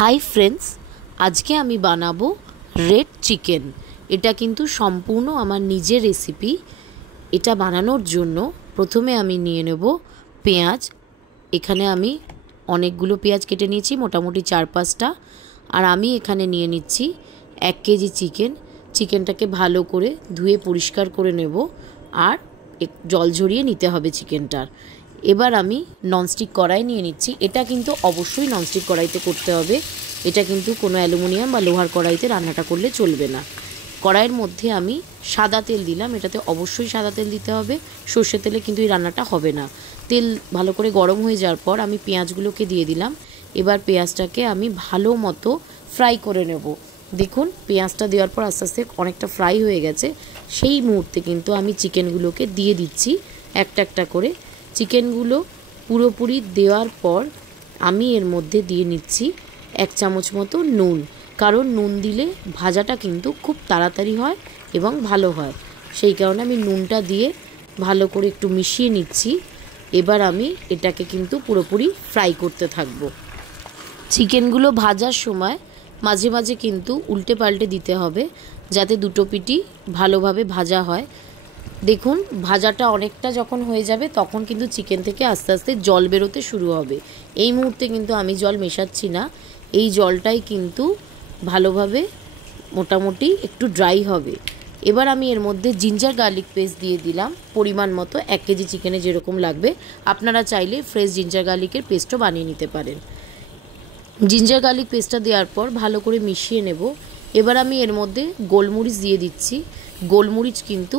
Hi friends, आज के आमी बानाबो रेड चिकेन। एटा किन्तु सम्पूर्ण आमार निजेर रेसिपि। एटा बानानोर जोन्नो प्रथमे आमी निये नेब पेঁয়াজ। एखाने आमी अनेकगुलो पेঁয়াজ केटे निয়েছি, मोटामुटी 4-5टा। और आमी एखाने निये निচ্ছি 1 केजी चिकेन। चिकेनटाके भालो करे धुए परिष्कार करे नेब और जल झरिए निते हबे चिकेनटार। एबार आमी ननस्टिक कड़ाई निये निচ্ছি। एटा किन्तु अवश्यई ननस्टिक कड़ाईते करते हबे। एटा किन्तु कोनो অ্যালুমিনিয়াম बा लोहार कड़ाईते रान्नाटा करले चलबे ना। कड़ाइয়ের মধ্যে আমি সাদা তেল দিলাম। এটাতে অবশ্যই সাদা তেল দিতে হবে, সরষে তেলে কিন্তু এই রান্নাটা হবে না। তেল ভালো করে গরম হয়ে যাওয়ার পর আমি পেঁয়াজগুলোকে দিয়ে দিলাম। এবার পেঁয়াজটাকে আমি ভালো মতো ফ্রাই করে নেব। দেখুন পেঁয়াজটা দেওয়ার পর আস্তে আস্তে অনেকটা ফ্রাই হয়ে গেছে। সেই মুহূর্তে কিন্তু আমি চিকেনগুলোকে দিয়ে দিচ্ছি একটা একটা করে। চিকেনগুলো পুরোপুরি দেওয়ার পর আমি এর মধ্যে দিয়ে নিচ্ছি 1 চামচ মতো নুন। কারণ নুন দিলে ভাজাটা কিন্তু খুব তাড়াতাড়ি হয় এবং ভালো হয়, সেই কারণে আমি নুনটা দিয়ে ভালো করে একটু মিশিয়ে নিচ্ছি। এবার আমি এটাকে কিন্তু পুরোপুরি ফ্রাই করতে থাকবো। চিকেনগুলো ভাজার সময় মাঝে মাঝে কিন্তু উল্টে পাল্টে দিতে হবে, যাতে দুটো পিঠই ভালোভাবে ভাজা হয়। দেখুন ভাজাটা অনেকটা যখন হয়ে যাবে তখন কিন্তু চিকেন থেকে আস্তে আস্তে জল বেরোতে শুরু হবে। এই মুহূর্তে কিন্তু আমি জল মেশাচ্ছি না, এই জলটাই কিন্তু ভালোভাবে মোটামুটি একটু ড্রাই হবে। এবার আমি এর মধ্যে জিঞ্জার গার্লিক পেস্ট দিয়ে দিলাম পরিমাণ মতো। 1 কেজি চিকেনে যেরকম লাগবে আপনারা চাইলে ফ্রেশ জিঞ্জার গার্লিকের পেস্টও বানিয়ে নিতে পারেন। জিঞ্জার গার্লিক পেস্টটা দেওয়ার পর ভালো করে মিশিয়ে নেব। এবার আমি এর মধ্যে গোলমরিচ দিয়ে দিচ্ছি। গোলমরিচ কিন্তু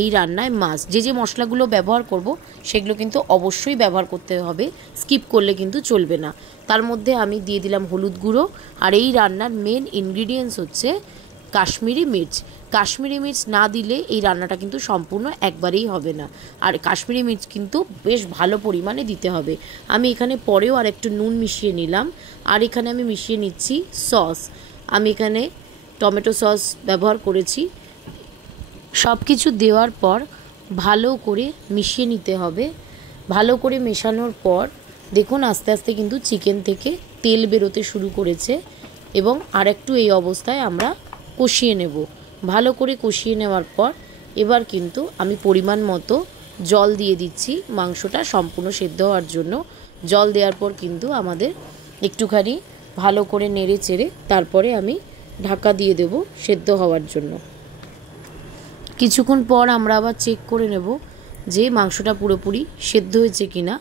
এই রান্নায় মাস্ট। যে মশলাগুলো ব্যবহার করব সেগুলো কিন্তু অবশ্যই ব্যবহার করতে হবে, স্কিপ করলে কিন্তু চলবে না। তার মধ্যে আমি দিয়ে দিলাম হলুদ গুঁড়ো। আর এই রান্নার মেন ইনগ্রিডিয়েন্টস হচ্ছে কাশ্মীরি মির্চ। কাশ্মীরি মির্চ না দিলে এই রান্নাটা কিন্তু সম্পূর্ণ একবারেই হবে না। আর কাশ্মীরি মির্চ কিন্তু বেশ ভালো পরিমাণে দিতে হবে। আমি এখানে পরেও আর একটু নুন মিশিয়ে নিলাম। আর এখানে আমি মিশিয়ে নিচ্ছি সস। আমি এখানে টমেটো সস ব্যবহার করেছি। সব কিছু দেওয়ার পর ভালো করে মিশিয়ে নিতে হবে। ভালো করে মেশানোর পর দেখুন আস্তে আস্তে কিন্তু চিকেন থেকে তেল বেরোতে শুরু করেছে এবং আরেকটু এই অবস্থায় আমরা কষিয়ে নেব। ভালো করে কষিয়ে নেওয়ার পর এবার কিন্তু আমি পরিমাণ মতো জল দিয়ে দিচ্ছি মাংসটা সম্পূর্ণ সেদ্ধ হওয়ার জন্য। জল দেওয়ার পর কিন্তু আমাদের একটুখানি ভালো করে নেড়ে চেড়ে তারপরে আমি ঢাকা দিয়ে দেব সেদ্ধ হওয়ার জন্য। কিছুক্ষণ পর আমরা আবার চেক করে নেব যে মাংসটা পুরোপুরি সেদ্ধ হয়েছে কিনা।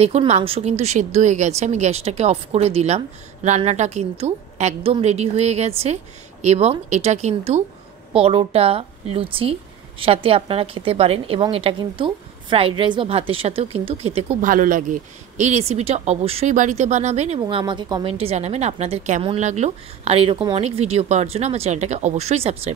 দেখুন মাংস কিন্তু সেদ্ধ হয়ে গেছে। আমি গ্যাসটাকে অফ করে দিলাম। রান্নাটা কিন্তু একদম রেডি হয়ে গেছে এবং এটা কিন্তু পরোটা লুচি সাথে আপনারা খেতে পারেন এবং এটা কিন্তু ফ্রাইড রাইস বা ভাতের সাথেও কিন্তু খেতে খুব ভালো লাগে। এই রেসিপিটা অবশ্যই বাড়িতে বানাবেন এবং আমাকে কমেন্টে জানাবেন আপনাদের কেমন লাগলো। আর এরকম অনেক ভিডিও পাওয়ার জন্য আমার চ্যানেলটাকে অবশ্যই সাবস্ক্রাইব